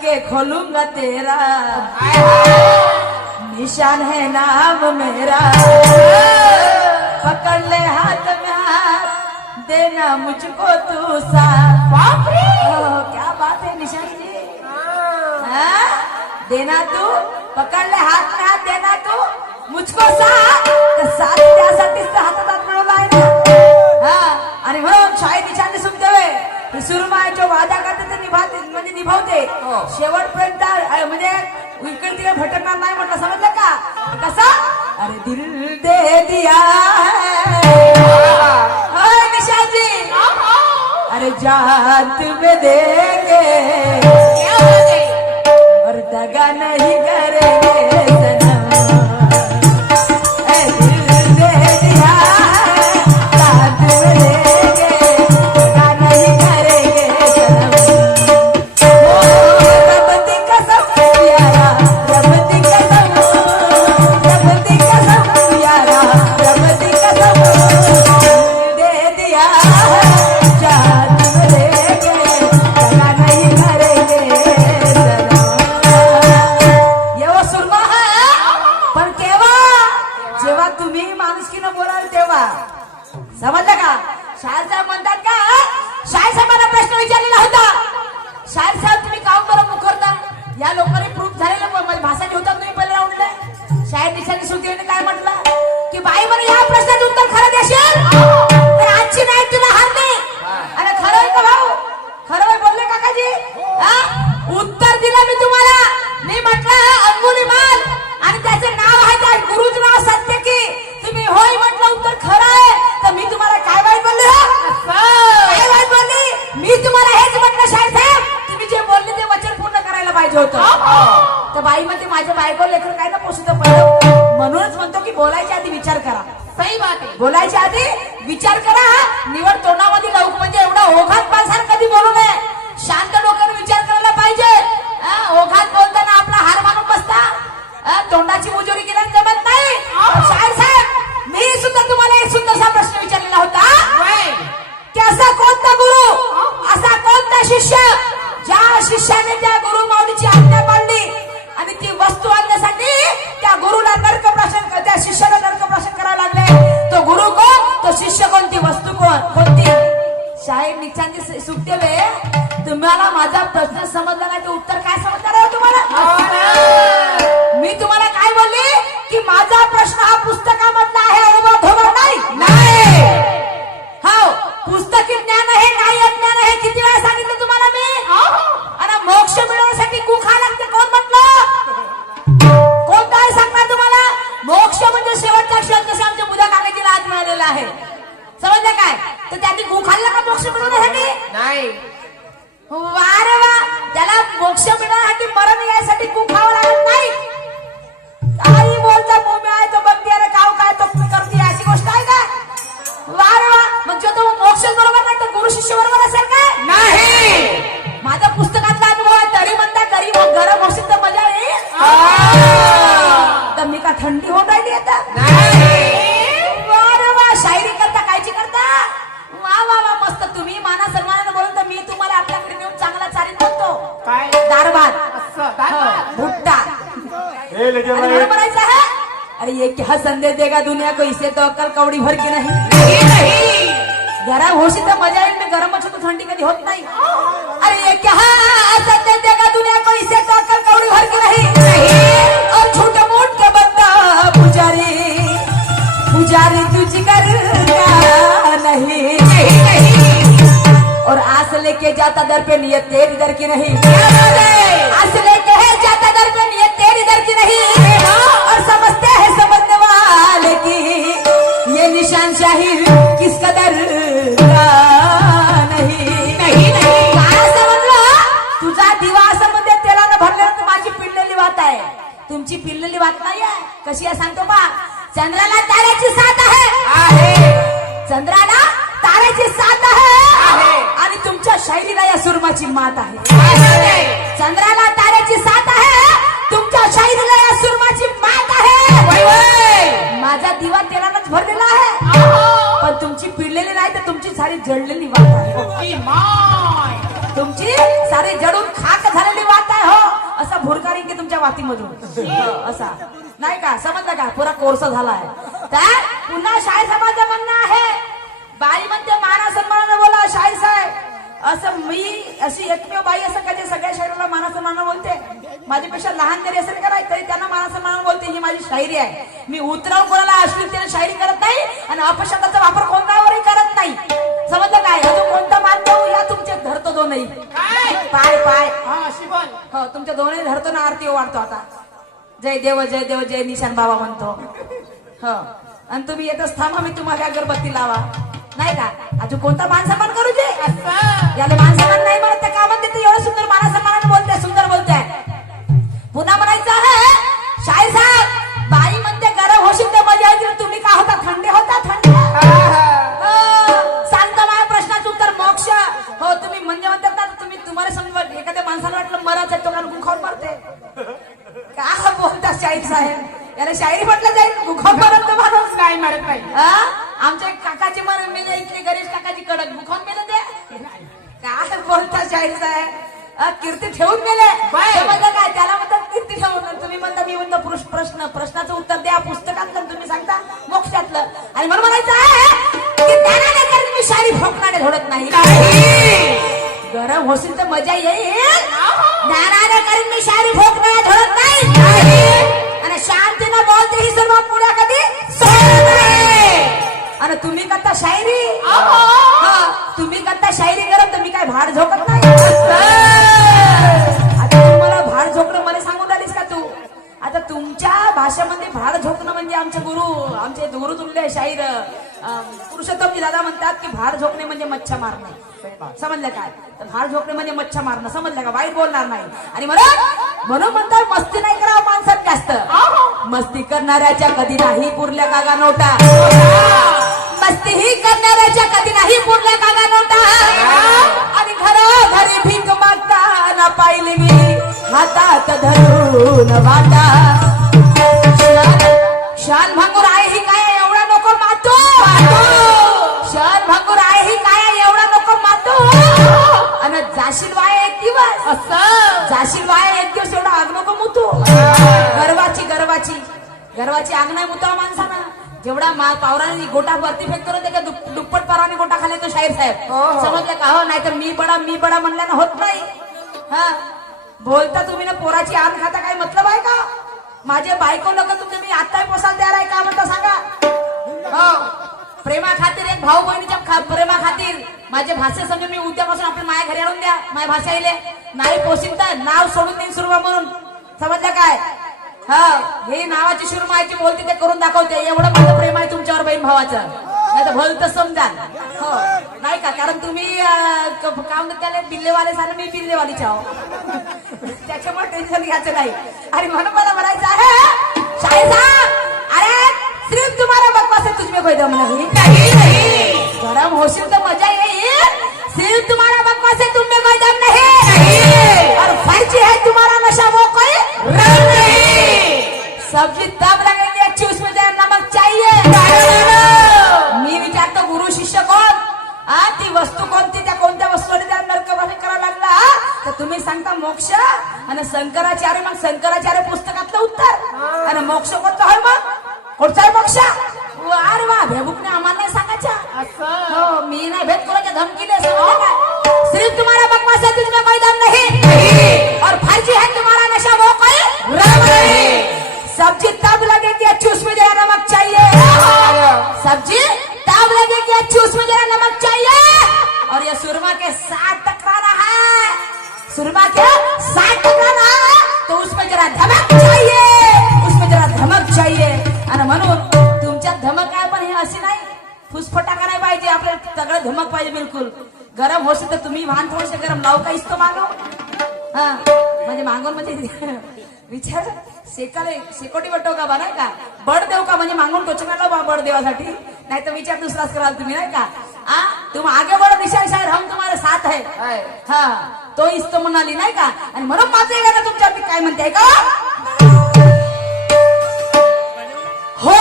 के खोलूंगा तेरा, निशान है नाम मेरा, पकड़ ले हाथ में हाथ, देना मुझको तू साथ। बाप रे, क्या बात है निशान जी, देना तू, पकड़ ले हात में हात, देना तू मुझको साथ, साथ त्यासाठीच हातात मिळवलाय ना। आणि म्हणून शाळेत निशांनी सुमतेवे सुरमायच्या वादा करते तर म्हणजे निभावते शेवटपर्यंत, म्हणजे इकडे तिकडे भटकणार नाही म्हटलं, समजलं का कसा? अरे दिल दे दिया निशान जी, अरे जान तुम्हें देंगे और दगा नहीं करेंगे सनम, दिल दे दिया जान तुम्हें देंगे, दगा नहीं करेंगे सनम। रब दी कसम यारा, रब दी कसम, रब दी कसम यारा, रब दी कसम, दे दिया जान तुम्हें देंगे, दगा नहीं करेंगे सनम। येवा सुरमा है, पण केव्हा? जेव्हा तुम्ही माणुसकीनं बोलाल तेव्हा, समजलं का? शाहीर साहेब म्हणतात का, शाहीर साहेबांना प्रश्न विचारलेला होता, शाहीर साहेब तुम्ही काम बरं मुखरता, या लोकांनी प्रूफ झालेलं भाषा ठेवतात तुम्ही पहिल्या राऊंडला। शाहीर निशांनी सुखदेवने काय म्हटलं की बाई म्हणे या प्रश्नाचं उत्तर खरं देशील तर आजची नाही तुला हार नाही। आणि खरं आहे का भाऊ? खरं आहे बोलले काकाजी? उत्तर दिलं मी तुम्हाला, मी म्हटलं अंगुलीमाल आणि त्याचे नाव आहे त्या गुरुचं नाव सत्यकी, तुम्ही होय म्हटलं उत्तर खरं आहे, तर मी तुम्हाला काय वाईट बोलले? काय वाईट बोलली? मी तुम्हाला हेच म्हटलं शाहीर साहेब, तुम्ही जे बोलले ते वचन पूर्ण करायला पाहिजे होतं। तर बाई मध्ये माझ्या बायको लेकर काय ना पोषित पडलं, म्हणूनच म्हणतो की बोलायच्या आधी विचार करा। सही बात आहे, बोलायच्या आधी विचार करा, निवड तोंडामध्ये लावू, म्हणजे एवढा ओघात पालसार कधी बोलू नये, शांत डोक्याने विचार करायला पाहिजे। ओघात बोलताना आपला हार मानून बसता, तोंडाची मुजोरी केल्याने जमत नाही। शाहीर साहेब, मी सुद्धा तुम्हाला एक सुंदरसा प्रश्न विचारलेला होता की असा कोणता गुरु, असा कोणता शिष्य, ज्या शिष्याने त्या गुरु माऊलीची आज्ञा पाळली आणि ती वस्तू आणण्यासाठी त्या गुरुला नरकप्राशन, त्या शिष्याला नरकप्राशन करावं लागले, तो गुरु कोण, तो शिष्य कोणती, वस्तू कोणती? शाहीर निशांनी सुखदेवे, तुम्हाला माझा प्रश्न समजला नाही तर उत्तर काय समजणार आहे तुम्हाला? मी तुम्हाला काय बोलली की माझा प्रश्न हा पुस्तकामधला आहे, अनुभव नाही। हो, पुस्तकी ज्ञान आहे, नाही अज्ञान आहे, किती वेळा सांगितलं तुम्हाला मी? आणि मोक्ष मिळवण्यासाठी कुखा लागते, कोण म्हटलं? कोणता आहे सांगणार तुम्हाला? मोक्ष म्हणजे शेवटचा क्षण, जसे आमच्या बुधा काकाजीला आज मिळालेला आहे, समजलं काय? तर त्यांनी गु खाल्ला का मोक्ष मिळवण्यासाठी? नाही। वा रे वा, त्याला मोक्ष मिळवण्यासाठी मरण यायसाठी गु खावं लागत नाही। काही बोलता मुंबई आहे तो बघते, अरे काव काय तो करते, अशी गोष्ट आहे का? वा रे वा, म्हणजे तो मोक्ष बरोबर नाही तर गुरु शिष्य बरोबर असेल का? नाही। माझा पुस्तकातला अनुभव आहे, तरी म्हणता गरीब घर मोक्षी तर मजा येईल, तर मी का थंडी होऊन राहिली आता? वा रे वा, शायरी करता, कायची करता? वा वा वा, मस्त। तुम्ही माना सन्मानाने बोलून तर मी तुम्हाला आपल्याकडे नेऊन चांगला चारीन म्हणतो, काय दार भात, भुट्टा बनायचा है। अरे ये क्या संदेश देगा दुनिया को, इसे तो अक्कल कौड़ी भर के नहीं। गरम होशी तर मजा येईल, मी गरम अच्छी तो थंडी कधी होत नाही। अरे ये क्या संदेश देगा दुनिया को, इसे तो अक्कल कौड़ी भर के नहीं। और छोटा मोट के बंदा पुजारी, पुजारी तुझी करता नहीं। और आस लेके जाता दर पे, नियत तेरी दर की नहीं। आस लेके है जाता दर पे, नियत तेरी दर की नहीं। और समझते हैं समझने वाले की ये निशान शाहीर किस कदर का नहीं। काय समजलं? तुझा दिवा असं मध्ये तेलानं भरलेलं, तर माझी पिळलेली वात आहे, तुमची पिळलेली वात नाही आहे। कशी आहे सांगतो बा, चंद्राला ताऱ्याची साथ आहे, चंद्राला ताऱ्याची साथ आहे, आणि तुमच्या शायरीला या सुरमाची मात आहे। चंद्राला ताऱ्याची साथ आहे, तुमच्या शायरीला या सुरमाची मात आहे। माझा दिवा तेलानंच भरलेला आहे, पण तुमची पिळलेली नाही, तर तुमची सारी जळलेली वात आहे। तुमची सारी जडून खाक झालेली वाट आहे हो, असा भुरकारीन की तुमच्या वातीमधून असा नाही का, समजलं का, पुरा कोर्स झालाय. तर पुन्हा शाही समाजाचं म्हणणं आहे, बाई म्हणते माना सन्मानानं बोला शाहीर साहेब. असं मी अशी एकमेव बाई असं कधी सगळ्या शायरीला माना सन्मानानं बोलते. माझ्यापेक्षा लहान जरी असेल का नाही तरी त्यांना माना सन्मानानं बोलते. ही माझी शायरी आहे. मी उतराव कोणाला अश्लीलतेने शायरी करत नाही आणि अपशब्दाचा वापर कोणावरही करत नाही. समजलं काय, अजून कोणता मान देऊ या तुमचे धरतो दोनही पाय पाय. हो तुमच्या दोनही धरतो ना, आरती वाढतो आता. जय देव जय देव जय निशान बाबा म्हणतो. हो आणि तुम्ही येतच थांबा, मी तुम्हाला अगरबत्ती लावा नाही का. अजून कोणता मान सन्मान करू जे याला मान सन्मान नाही म्हणत का म्हणते ते एवढं सुंदर माना सन्मानाने बोलते, सुंदर बोलते. पुन्हा म्हणायचं आहे शाहीर साहेब, बाई म्हणते गरम होशील तर मजा येईल, तुम्ही का होता थंडे होता थंडे. सांगता माझ्या प्रश्नाचं उत्तर मोक्ष. हो तुम्ही म्हणजे म्हणतात ना, तुम्ही तुम्हाला समजा एखाद्या माणसाला वाटलं मराच आहे तो का गुखावर मारते का बोलता शाहीर साहेब. याला शायरी म्हटलं जाईल, गुखावर मारत तो माणूस नाही मारत नाही. आमच्या काकाची मर मेले, इथले गणेश काकाची कडक गुखावर मेले ते काय बोलता शाहीर साहेब. कीर्ती ठेवून गेले समजलं काय, त्याला म्हणतात कीर्ती ठेवून. तुम्ही म्हणता मी म्हणतो प्रश्नाचं उत्तर द्या पुस्तकातलं, तुम्ही सांगता मोक्षातलं. आणि म्हणून म्हणायचं आहे की ज्ञानाने करून मी शायरी फोकणाने धोडत नाही. गरम होशील तर मजा येईल, ज्ञानाने करून मी शायरी फोकणाने धोडत नाही. आणि शांतीनं बोलते ही सर्व पुढ्या कधी आणि तुम्ही करता शायरी. तुम्ही करता शायरी करत तर मी काय भाड झोकत नाही. आता तुम्हाला भाड झोकणं मला सांगून राहिलीस का तू. आता तुमच्या भाषेमध्ये भाड झोकणं म्हणजे आमचे गुरु तुल्य शाहीर पुरुषोत्तमजी दादा म्हणतात की भाड झोकणे म्हणजे मच्छा मारणे. समजलं काय, तर भाड झोकणे म्हणजे मच्छा मारणं. समजलं का, वाईट बोलणार नाही. आणि म्हणून म्हणतात मस्ती नाही करावं माणसात जास्त. मस्ती करणाऱ्याच्या कधी नाही पुरल्या कागा नोटा. मस्ती ही करणाऱ्याच्या कधी नाही पुरल्या कागा नोटा. आणि घरी भीक मागता ना पाहिली मी हातात धरून वाटा. शान भांगूर आहे ही काय एवढा नको मातो. शान भांगूर आहे ही काय एवढा नको मातो. आणि जाशील वाय एक दिवस असं, जाशील वाय एक दिवस एवढा आग नको मुतू. गर्वाची आग नाही मुतावा माणसानं. जेवढा पावराने गोटा वरती फेकतो ना त्याच्या दुप्पट पाराने गोटा खाली तो शाहीर साहेब. समजलं का हो, नाही तर मी बडा म्हणल्यानं होत नाही. हा बोलता तुम्ही ना पोराची आण खाता काय मतलब आहे का. माझे बायको लोक तुम्ही आत्ताही पोसाल तयार आहे का म्हणता सांगा. हो प्रेमा खातीर, एक भाऊ बहिणीच्या प्रेमा खातीर माझे भाषे समजून मी उद्यापासून आपल्या माया घरी आणून द्या. माझ्या भाषा येईल नाही पोसील तर नाव सोडून देईन सुरमा म्हणून. समजलं काय. हा हे नावाची सुरमाची बोलते ते करून दाखवते. एवढं माझं प्रेम आहे तुमच्यावर बहीण भावाचं, नाही तर भलत समजा. हो नाही का, कारण तुम्ही काम त्याला बिल्लेवाले झालं, मी बिल्लेवालीच आहो. त्याच्यामुळे टेन्शन घ्यायचं नाही. आणि म्हणून मला म्हणायचं आहे शाहीर साहब, अरे सिर्फ तुम्हाला बकवास है, तुझमें कोई दम नहीं. गरम होशील तर मजा येईल. सिर्फ तुम्हारा बकवास है, तुम में कोई दम नहीं. और फर्जी है तुम्हारा नशा, वो कोई रंग नहीं. सब्जी तब लगेगी अच्छी, उसमें जरा नमक चाहिए. मी विचारतो गुरु शिष्य कोण, ती वस्तू कोणती, त्या कोणत्या वस्तूने त्या नरकवाणी करायला लागला. तर तुम्ही सांगता मोक्ष आणि शंकराचार्य. मग शंकराचार्य पुस्तकातलं उत्तर आणि मोक्ष कोणता होय मग कोणचा आहे मोक्ष. अरे वा भेबुकने आम्हाला नाही सांगायच्या. हो मी नाही भेद कोणाच्या धमकीले. सिर्फ तुम्हारा बकवास है, तुझमें कोई दम नहीं. और फर्जी है तुम्हारा नशा, वो कोई रंग नहीं. सब्जी तब लगेगी अच्छी, उसमें जरा नमक चाहिए. सब्जी तब लगेगी अच्छी, उसमें जरा नमक चाहिए. और ये सुरमा के साथ टकराना है, सुरमा के साथ टकराना है तो उसमें जरा धमक चाहिए, उसमें जरा धमक चाहिए. आणि म्हणून तुमच्यात धमक आहे, पण हे अशी नाही फुसफटाका नाही पाहिजे. आपल्याला सगळं धमक पाहिजे बिलकुल. गरम होशी तर तुम्ही भान थोडेसे गरम लावू का इस्तो मागव. हा म्हणजे मागून म्हणजे विचार शेकोटी बटो का नाही का, बड देऊ का म्हणजे मागून टोचणार बड देवासाठी. नाही तर विचार दुसराच कराल तुम्ही नाही का. तुम आगे बढो निशान शायर, हम तुम्हारे साथ है. हा तो इस्तो म्हणाली नाही का. आणि म्हणून माझं गाणं तुमच्यावरती काय म्हणते का. हो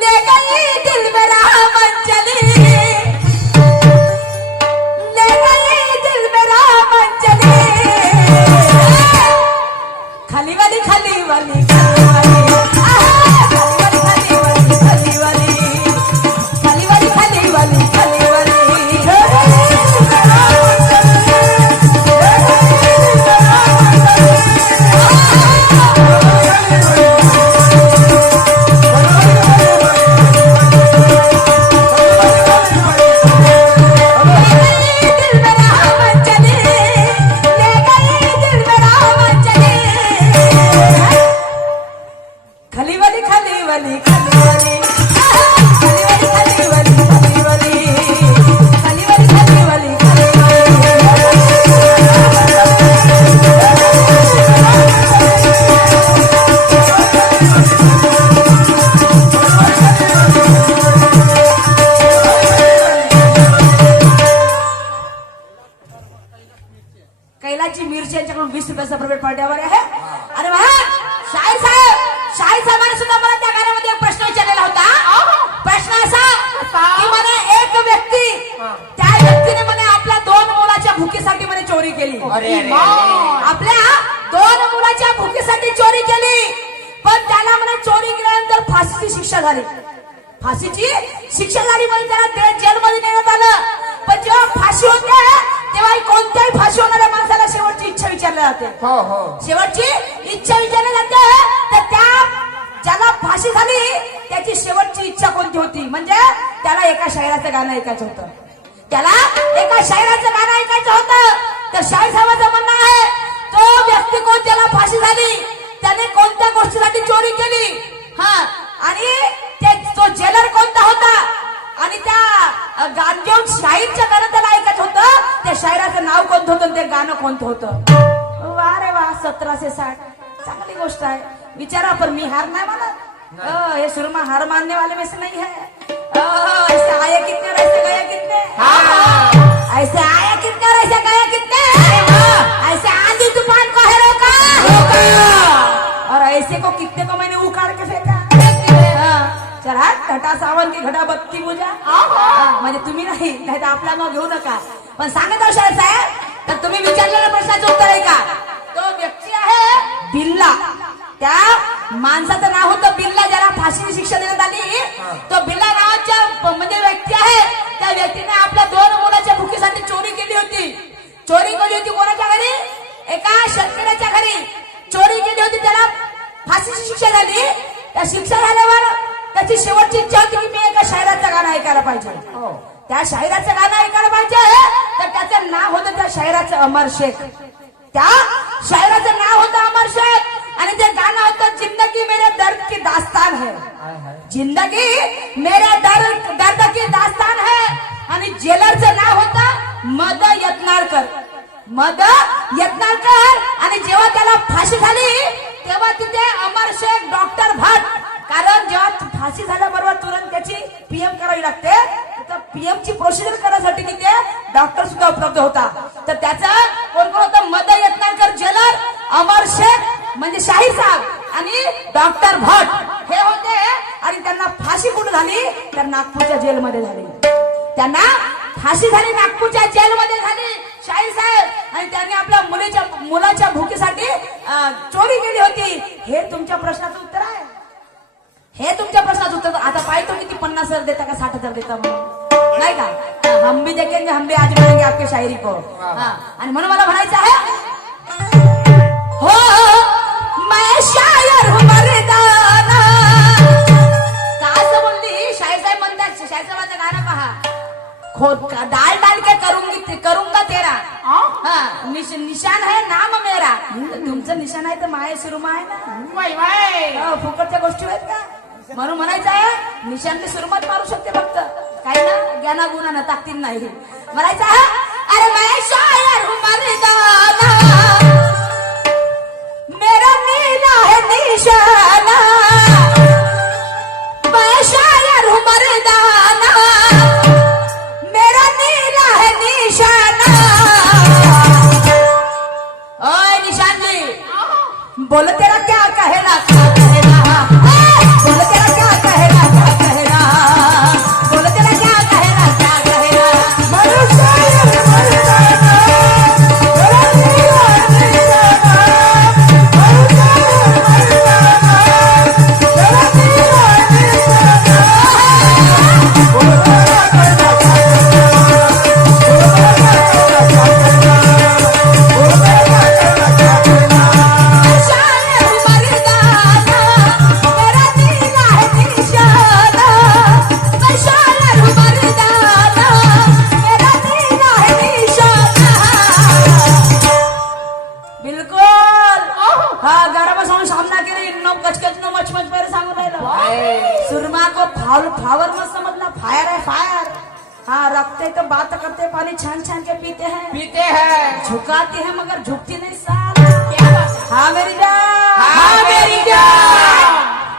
ले गई दिल मेरा मन चली, ले गई दिल चित्रपट पडद्यावर आहे. आणि शाहीर साहेबांनी सुद्धा मला त्या गाण्यामध्ये एक प्रश्न विचारलेला होता. प्रश्न असा की म्हणे एक व्यक्ती, त्या व्यक्तीने म्हणे आपल्या 2 मुलाच्या भुकीसाठी म्हणे चोरी केली. आपल्या 2 मुलाच्या भुकीसाठी चोरी केली, पण त्याला म्हणे चोरी केल्यानंतर फाशीची शिक्षा झाली. फाशीची शिक्षा झाली म्हणजे त्याला जेलमध्ये नेण्यात आलं. पण जेव्हा फाशी होते तेव्हा कोणत्याही फाशी होणाऱ्या माणसाला शेवटची इच्छा विचारली जाते. शेवटची इच्छा विचारली जाते. तर त्या ज्याला फाशी झाली त्याची शेवटची इच्छा कोणती होती, म्हणजे त्याला एका शायराचं गाणं ऐकायचं होतं. त्याला एका शायराचं गाणं ऐकायचं होतं. तर शाहीर साहेबांचं म्हणणं आहे तो व्यक्ती कोण, त्याला फाशी झाली, त्याने कोणत्या गोष्टीसाठी चोरी केली, आणि तो जेलर कोणता होता, आणि त्या गांजोन शाहीरच्या गाणं त्याला ऐकायचं होतं. त्या शायराचं नाव कोणतं होतं, ते गाणं कोणतं होतं. वा रे वा, 1760. चांगली गोष्ट आहे. विचारा, पण मी हार नाही म्हणत. हे सुरमा हार मानने वाले में से नहीं है. ऐसे आए कितने और ऐसे गए कितने, ऐसे आए कितने और ऐसे गए कितने, ऐसे आंधी तूफान को है रोका, और ऐसे को कितने को मैंने उखाड़ के फेंका. चला घटा सावन की घटा बत्ती मुजा. म्हणजे तुम्ही नाही तर आपला नाव घेऊ नका. पण सांगत आहो शाहीर साहेब, तर तुम्ही विचारलेल्या प्रश्नाचं उत्तर आहे का. तो व्यक्ती आहे बिल्ला. त्या माणसाचं नाव होतं बिल्ला, ज्याला फाशीची शिक्षा देण्यात आली. तो बिल्ला नावाच्या म्हणजे व्यक्ती आहे. त्या व्यक्तीने आपल्या 2 मुलाच्या भुकीसाठी चोरी केली होती. चोरी केली होती कोणाच्या घरी, एका शेतकऱ्याच्या घरी चोरी केली होती. त्याला फाशीची शिक्षा झाली. त्या शिक्षा झाल्यावर त्याची शेवटची इच्छा होती की मी एका शायराचं गाणं ऐकायला पाहिजे. त्या शायराचं गाणं ऐकायला पाहिजे. तर त्याचं नाव होतं त्या शायराचं अमर शेख. त्या शायराचं नाव होतं अमर शेख, आणि ते गाणं होतं जिंदगी मेरे दर्द की दास्तान है. जिंदगी मेरे दर्द की दास्तान है. आणि जेलरचं नाव होतं मद यत्नाळकर. मद यत्नाळकर. आणि जेव्हा त्याला फाशी झाली तेव्हा तिथे अमर शेख डॉक्टर भट, कारण जेव्हा फाशी झाल्याबरोबर तुरंत त्याची पीएम करावी लागते, तर पीएमची प्रोसिजर करण्यासाठी तिथे डॉक्टर सुद्धा उपलब्ध होता. तर त्याचा कोण कोण होतं, मद यत्नाळकर जेलर, अमर शेख म्हणजे शाहीर साहेब, आणि डॉक्टर भट हे होते. आणि त्यांना फाशी कुठे झाली, तर नागपूरच्या जेलमध्ये झाली. त्यांना फाशी झाली नागपूरच्या जेलमध्ये झाली शाहीर साहेब. आणि त्यांनी आपल्या मुलाच्या भुकीसाठी चोरी केली होती. हे तुमच्या प्रश्नाचं उत्तर आहे. हे तुमच्या प्रश्नाचं उत्तर. आता पाहिजे किती 50,000 देता का 60,000 देता म्हणून, नाही का. हम भी देखेंगे, हम भी आज बनेंगे आपके शायरी को. आणि म्हणून मला म्हणायचं आहे, हो मैं शायर हूं मर्दाना. का असं बोलली शाहीर साहेब म्हणतात. शाहीर साहेबाचं गाणं पहा, डाल डाल के करूंगा तेरा, निशान है नाम मेरा. तुमचं निशान आहे तर माये सुरमा आहे ना. फुकटच्या गोष्टी आहेत का. म्हणून म्हणायचं आहे निशान सुरुमात मारू शकते फक्त, काही ना ज्ञाना गुणानं ताकदीन नाही. म्हणायचं आहे अरे मैं शायर हूं मर्दाना, मेरा नीला है निशाना. मैं शायर हूं मर्दाना, मेरा नीला है निशाना. ओए निशान जी, बोलो तेरा क्या कहना, क्या कहना, बोलो तेरा क्या कहना, क्या कहना, बोलो तेरा क्या कहना, क्या कहना. सुरमा को फावर मत समझना, फायर है फायर. हाँ रखते तो बात करते, पानी छान छान के पीते हैं, झुकाते हैं मगर झुकती नहीं साला. क्या बात है. हाँ मेरी जान, हाँ मेरी जान.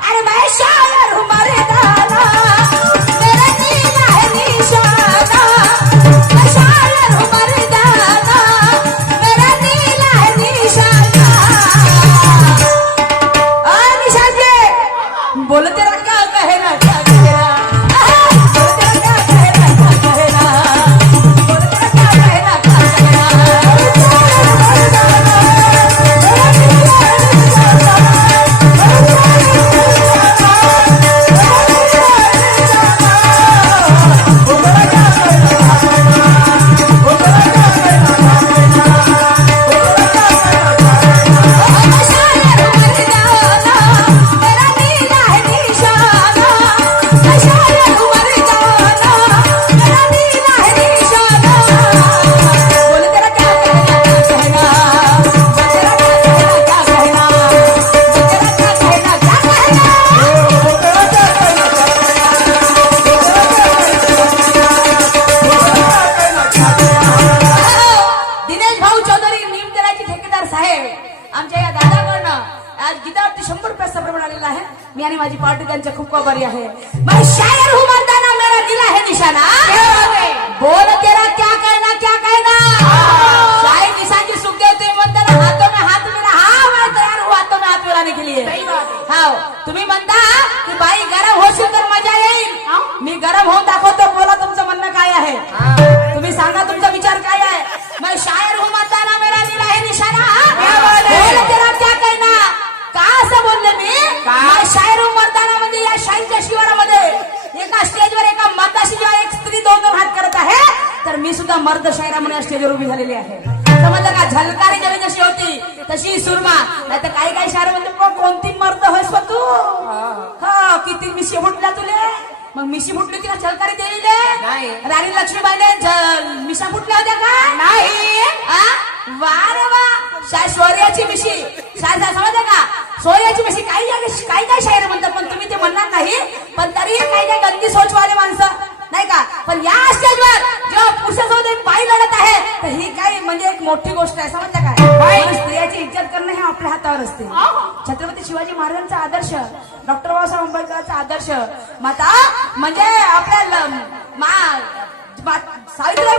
अरे मैं शायर हूँ मर्दाना, मेरा नीला है निशाना. मैं शायर हूँ मर्दाना, मेरा नीला है निशाना. माझी पार्टी त्यांच्या खूप आभारी आहे. मैं शायर हूँ मर्दाना मेरा दिला है निशाना. बोल तेरा क्या कहना शाही निशान की सुख देते म्हणताना हाथों में हाथ मेरा हा मैं तयार हूँ हाथों में हाथ मिलाने के लिए. हाव तुम्ही म्हणता की बाई गरम होशील तर मजा येईल. मी गरम होऊन दाखवतो. बोला तुमचं म्हणणं काय आहे. तुम्ही सांगा तुमचा विचार काय आहे. मैं शायर हूँ मर्दाना मेरा दिला है निशाना. बोल तेरा क्या कहना. का असं बोलले मी. मैं शायर हूँ मर्दाना म्हणजे या शाहीच्या शिवारामध्ये एका स्टेजवर एका मर्दाशी जेव्हा एक स्त्री दोन दोन हात करत आहे तर मी सुद्धा मर्द शायरा म्हणून स्टेजवर उभी झालेली आहे. समजलं का. झलकारी जमी जशी होती तशी सुरमा. नाही तर काही काही शायर म्हणते कोणती मर्द होयस तू. हा किती मिशी फुटल्या तुले. मग मिशी फुटली तिला झलकारी देईले. राणी लक्ष्मीबाईने मिशा फुटल्या होत्या का नाही. वा रे वा. शौर्याची मिशी समजलं का. सोयऱ्याची मिशी काही शायर म्हणतात पण तुम्ही ते म्हणणार नाही. पण तरी काही गंदी सोचवाले माणसं नाही का. पण या स्टेजवर जेव्हा पुरुषासोबत एक बाई लढत आहे तर ही काही म्हणजे एक मोठी गोष्ट आहे. समजलं काय. स्त्रियाची इज्जत करणं हे आपल्या हातावर असते. छत्रपती शिवाजी महाराजांचा आदर्श डॉक्टर बाबासाहेब आंबेडकरांचा आदर्श माता म्हणजे आपल्या सावित्रीबाई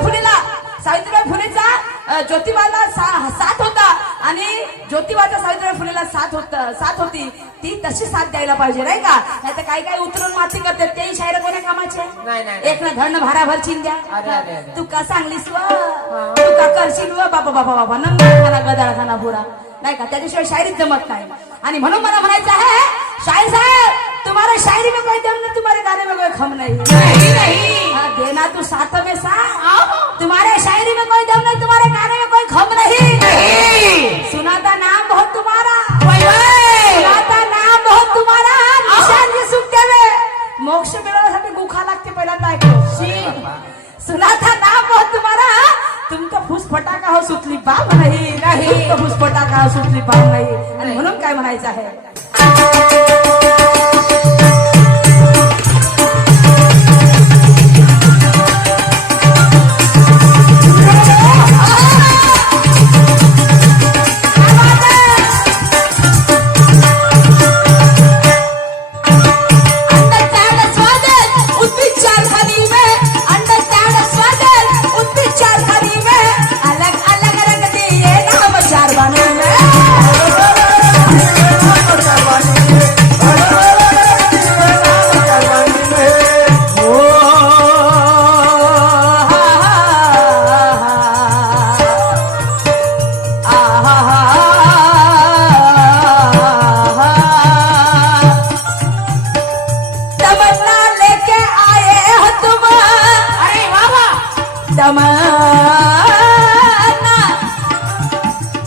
फुलेचा ज्योतिबाला साथ होता आणि ज्योतिबाचा सावित्रीबाई फुलेला साथ होती. ती तशी साथ द्यायला पाहिजे नाही का. नाही तर काही काही उतरून माती करते तेही शायर कोण्या कामाचे. एक ना धरण भाराभर चिंध्या. तू का सांगलीस व तू का करशील व बाबा नंदा गदाळखाना पुरा नाही का. त्याच्याशिवाय शायरीच जमत नाही. आणि म्हणून मला म्हणायचं आहे शाहीर साहेब तुम्हारे शायरी में कोई दम नहीं तुम्हारे गाने में कोई खम नहीं. देना तू साथ में साथ. तुम्हारे शायरी में कोई दम नहीं तुम्हारे गाने में कोई खम नहीं. सुनाता नाम बहुत तुम्हारा सुनाता नाम बहुत तुम्हारा. निशान जी सुखते में मोक्ष मिळवण्यासाठी गुखा लागते पहिल्यांदा ऐकतो. सुनाता नाम बहुत तुम्हारा. तुमका फुस फटाका हो सुटली बाब नाही. तुमका फुस फटाका हो सुटली बाब नाही. आणि म्हणून काय म्हणायचं आहे.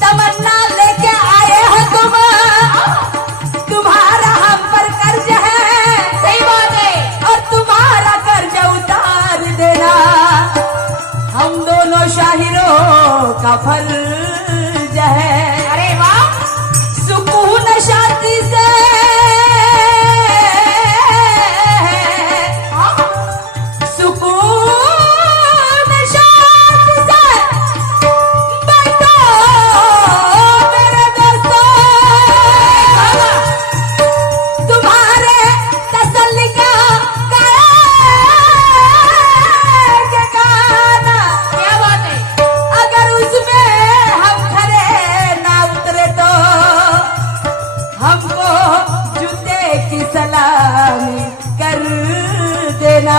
तमन्ना लेके आए हो तुम. तुम्हारा हम पर कर्ज है. सही बात है. और तुम्हारा कर्ज उतार देना हम दोनों शाहिरों का फर्ज है. अरे वाह. सुकून शांति से सलामी कर देना.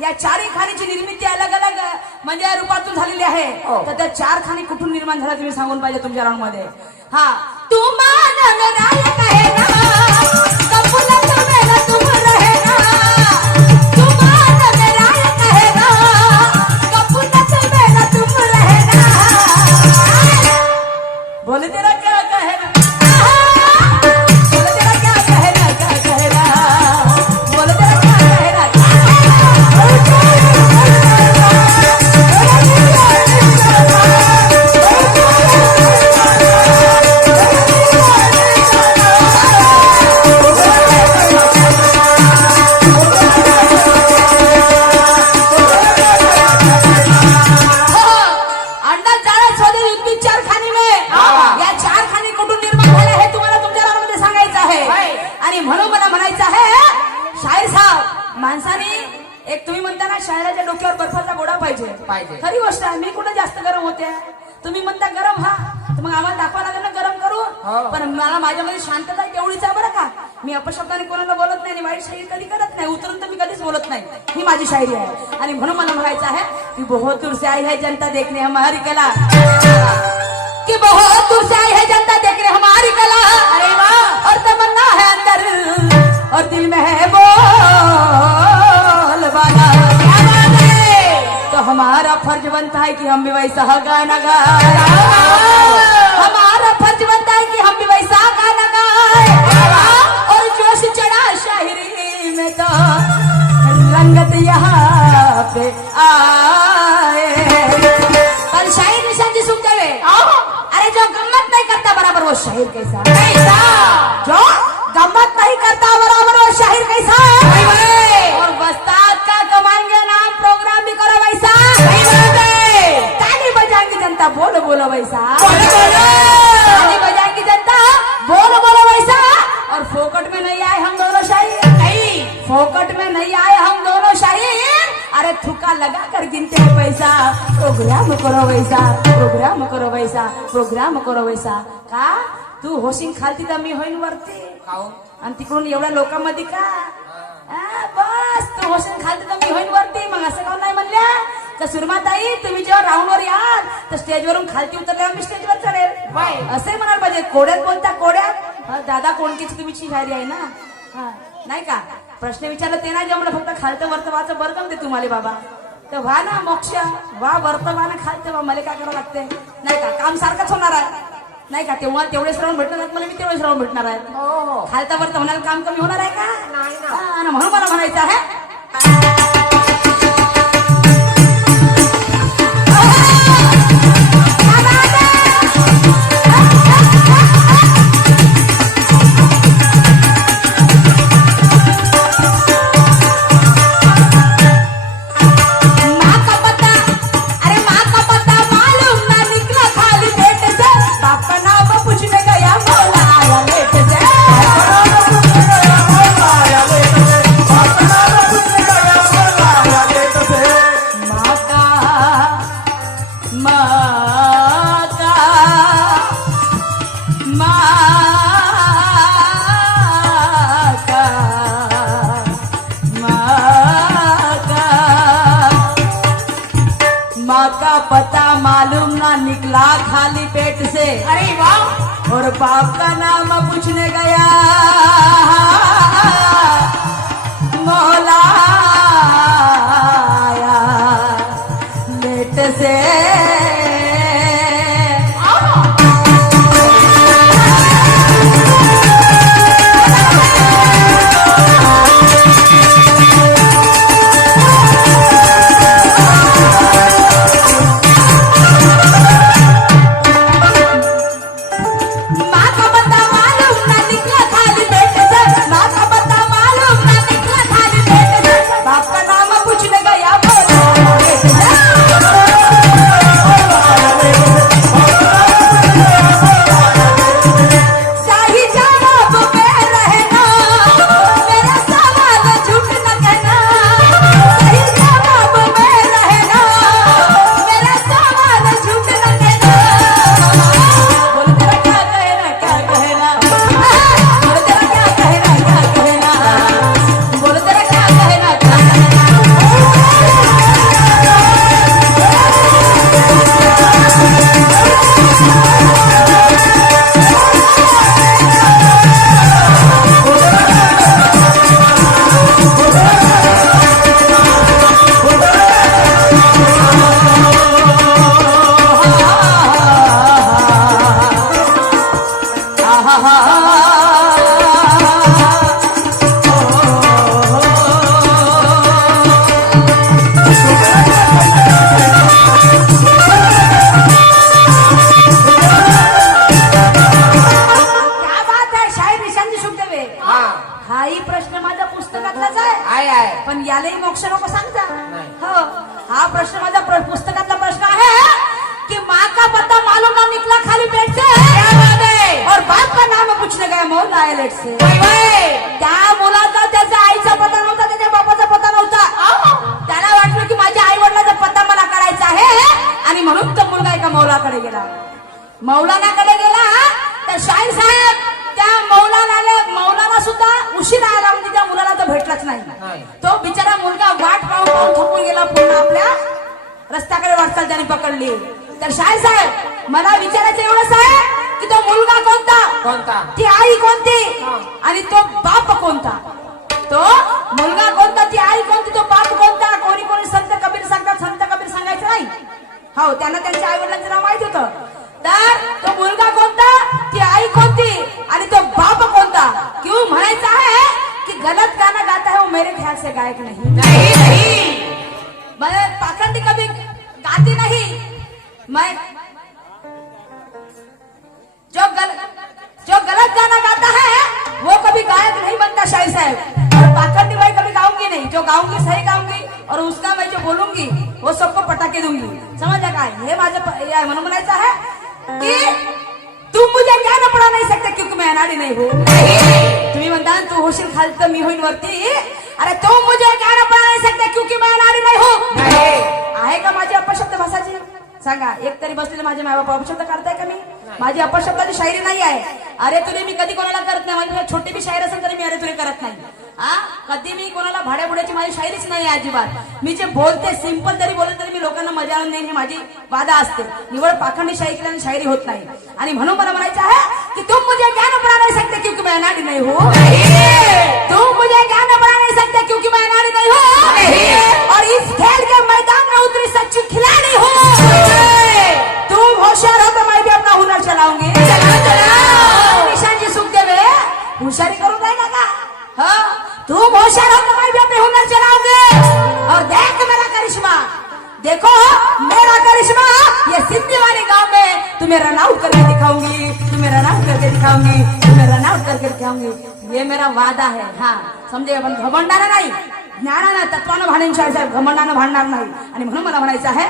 या चारही खाणीची निर्मिती अलग अलग म्हणजे रूपातून झालेली आहे. तर त्या चार खाणी कुठून निर्माण झाल्या तुम्ही सांगून पाहिजे तुमच्या राऊंडमध्ये. हा तू मान में नायक है ना कपुलत में ना तुम रहे ना तू मान में नायक है ना कपुलत में ना तुम रहे ना बोले तेरा क्या कहना बोले तेरा क्या कहना बोले तेरा क्या कहना माणसाने एक तुम्ही म्हणता ना शायराच्या डोक्यावर बर्फाचा गोडा पाहिजे. खरी गोष्ट आहे. मी कुठे जास्त गरम होते तुम्ही म्हणता गरम हा तर मग आम्हाला दाखवा लागेल ना गरम करू. पण मला माझ्यामध्ये शांतता तेवढीच आहे बरं का. मी अपशब्दाने कोणाला बोलत नाही आणि वाईट शायरी कधी करत नाही. उतरून तर मी कधीच बोलत नाही. ही माझी शायरी आहे. आणि म्हणून मला म्हणायचं आहे की बहुत दूर से आई है जनता देखने हमारी कला कि बहुत दूर से आई है जनता देखने हमारी कला. अरे वाह. और तमन्ना है अंदर और दिल में है बोल बाला. क्या बात है. तो हमारा फर्ज बनता है कि हम भी वैसा गाना गाए. हमारा फर्ज बनता है कि हम भी वैसा गाना गाए. और जोश चढ़ा शायरी में तो रंगत यहाँ पे आए. पर शायर निशान सुनते हुए अरे जो गम्मत नहीं करता बराबर वो शायर कैसा जो गम्मत नहीं करता बराबर वो शायर कैसा. और बस्ताद का कमाएंगे नाम प्रोग्राम भी करो वैसा. ताली बजाएंगे जनता बोल बोलो वैसा. ताली बजाएंगी जनता बोल बोलो वैसा. और फोकट में नहीं आए हम दोनों शायर. फोकट में नहीं आए हम दोनों शायर. अरे थुका लगा कर गिनते हैं पैसा. प्रोग्राम करो वैसा. प्रोग्राम करो वैसा. प्रोग्राम करो वैसा. का तू होशीन खालती तर मी होईन वरती आणि तिकडून एवढ्या लोकांमध्ये का बस तू होशीन खालती तर मी होईन वरती. मग असं का नाही म्हणल्या तर सुरमाताई तुम्ही जेव्हा राऊंडवर याल तर स्टेजवरून खालती उतरल्यावर मी स्टेजवर चढेल असे म्हणाल पाहिजे. कोड्यात बोलता कोड्यात. दादा कोणकीची तुम्हीची शायरी आहे ना नाही का. प्रश्न विचारला ते नाही जमलं. फक्त खालतं वर्तवाचं बरगम दे तुम्हाला बाबा. तर व्हा ना मोक्ष वा वर्तमान खालतं वा. मला काय करावं लागते नाही का. काम सारखंच होणार आहे नाही का. तेव्हा तेवढेच राऊंड भेटणार आहेत मला. मी तेवढेच राऊंड भेटणार आहे. खालता वरत म्हणाल काम कमी होणार आहे का. म्हणून मला म्हणायचं आहे का पता मालूम ना निकला खाली पेट से. अरे वाह. और बाप का नाम पूछने गया मौला आया लेट से. त्यालाही मोक्ष नको सांगता. नाही. हो, हा प्रश्न माझ्या पुस्तकातला प्रश्न आहे कि माँ का पता मालूम ना निकला खाली पेट से, क्या बात है, और बाप का नाम पूछने गया मौत आया लेट से. त्या मुलाचा त्याच्या आईचा पता नव्हता, त्याच्या बापाचा पता नव्हता. त्याला वाटलं की माझ्या आई वडिलाचा पत्ता मला करायचा आहे, आणि म्हणून तो मुलगा एका मौलाकडे गेला. मौलानाकडे गेला तर शाहीर साहेब त्या मौलाना सुद्धा उशीर आला, म्हणजे त्या मुलाला तो भेटलाच नाही. तो बिचारा मुलगा वाट पाहून पाहून थकून गेला, पूर्ण आपल्या रस्त्याकडे वाटचाल त्याने पकडली. तर शाहीर साहेब मला विचारायचं एवढंच आहे की तो मुलगा कोणता, ती आई कोणती, आणि तो बाप कोणता. तो मुलगा कोणता, ती आई कोणती, तो बाप कोणता. कोणी कोणी संत कबीर सांगतात, संत कबीर सांगायचं नाही. हो, त्यांना त्यांच्या आई वडिलांचं नाव माहित होतं. तर तो मुलगा कोणता, ती आई कोणती, आणि तो बाप कोणता. क्यों म्हणायचं आहे की गलत गाना गाता है वो मेरे ख्याल से गायक नहीं. मैं पाखंडी कभी गाती नहीं. मैं जो गलत गाना गाता है वो कभी गायक नहीं बनता शाहीर साहब. और पाखंडी भाई कभी गाऊंगी नहीं. जो गाऊंगी सही गाऊंगी, और उसका मैं जो बोलूंगी वो सबको पटाके दूंगी. समझा काय. हे माझं म्हणून म्हणायचं आहे कि तुम मुझे ज्ञान पडा नाही सकते क्योंकि मैं अनाड़ी नहीं हूँ. तुम्ही म्हणता तू होशील खाली तर मी होईन वरती. अरे तुम मुझे ज्ञान पडा नाही सकते क्योंकि मैं अनाड़ी नहीं हूँ. आहे का माझी अपशब्द भाषाची सांगा. एक तरी बसलेले माझे माय बाप अपशब्द काढताय का मी. माझी अपशब्दाची शायरी नाही आहे. अरे तुले मी कधी कोणाला करत नाही. माझी छोटी बी शायरी असेल तरी मी अरे तुले करत नाही. हा, कधी मी कोणाला भाड्याबुड्याची माझी शायरीच नाही आहे अजिबात. मी जे बोलते सिंपल तरी बोलत तरी मी लोकांना मजा आणून देईन, माझी वादा असते. निवड पाखंडी शायरी केल्याने शायरी होत नाही. आणि म्हणून मला म्हणायचं आहे की तुम मुझे ज्ञान बना नहीं सकते क्योंकि मैं अनाड़ी नहीं हूँ. तुम मुझे ज्ञान बना नहीं सकते क्योंकि मैं अनाड़ी नहीं हूँ. और इस खेल के मैदान में उतरी सच्ची खिलाड़ी हूँ. तुम होशियार हो तो मैं भी अपना हुनर चलाऊंगी. निशान जी सुखदेव होशियारी करू जाएगा का. हाँ, तुम होशियार हो तो मैं भी अपने हुनर चलाऊंगी. और देख मेरा करिश्मा, देखो मेरा करिश्मा, ये सिंधी वाले गांव में तुम्हें रन आउट करके दिखाऊंगी, तुम्हें रन आउट करके दिखाऊंगी, तुम्हें रन आउट करके दिखाऊंगी. ये मेरा वादा है. हाँ, समजे. पण घमंडाना नाही, ज्ञानानं तत्वानं भांडेन शाहीर साहेब, घमंडानं भांडणार नाही. आणि म्हणून मला म्हणायचं आहे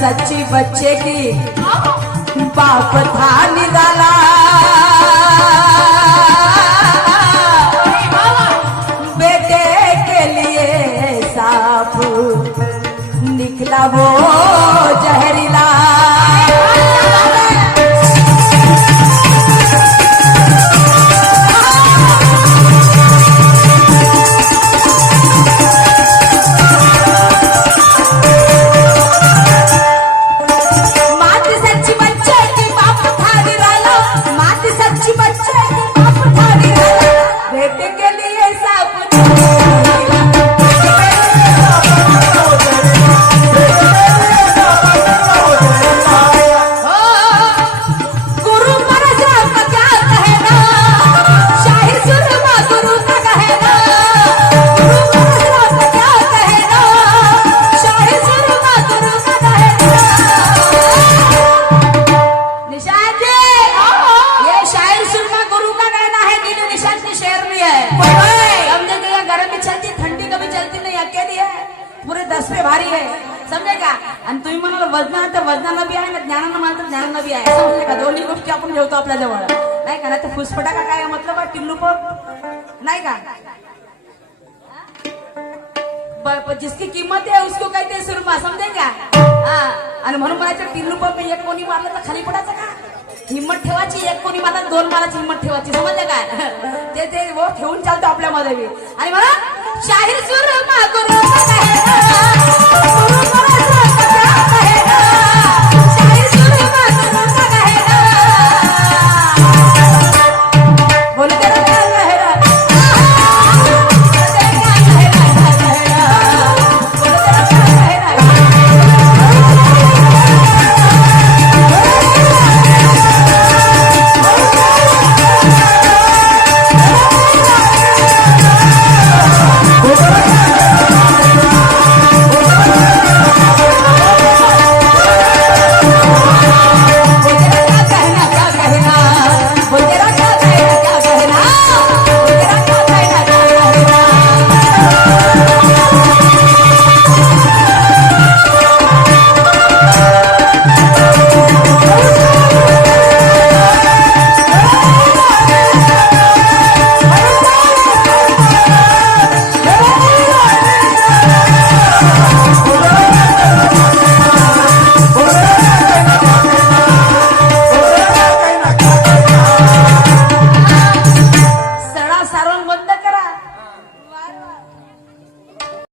सच्ची बच्चे की बाप था निराला. बेटे के लिए साफ निकला वो जहरीला. वजनानं बी आहे ना, ज्ञानानं मानतात ज्ञानानं बी आहे. समजले का. दोन्ही गोष्टी आपण ठेवतो आपल्या जवळ, नाही का. नाही तर फुसफटा का काय मतलब आहे, टिल्लू नाही का. जिसकी किंमत है उसको कहते हैं सुरमा. समजे का. आणि म्हणून म्हणायचं टिल्लू पण एक कोणी मारलं तर खाली पडायचं का. हिंमत ठेवायची. एक कोणी मारलं दोन मारायची हिंमत ठेवायची. समजले काय. ते वो ठेवून चालतो आपल्यामध्ये बी. आणि म्हणून शाहीर सुरमा गुरु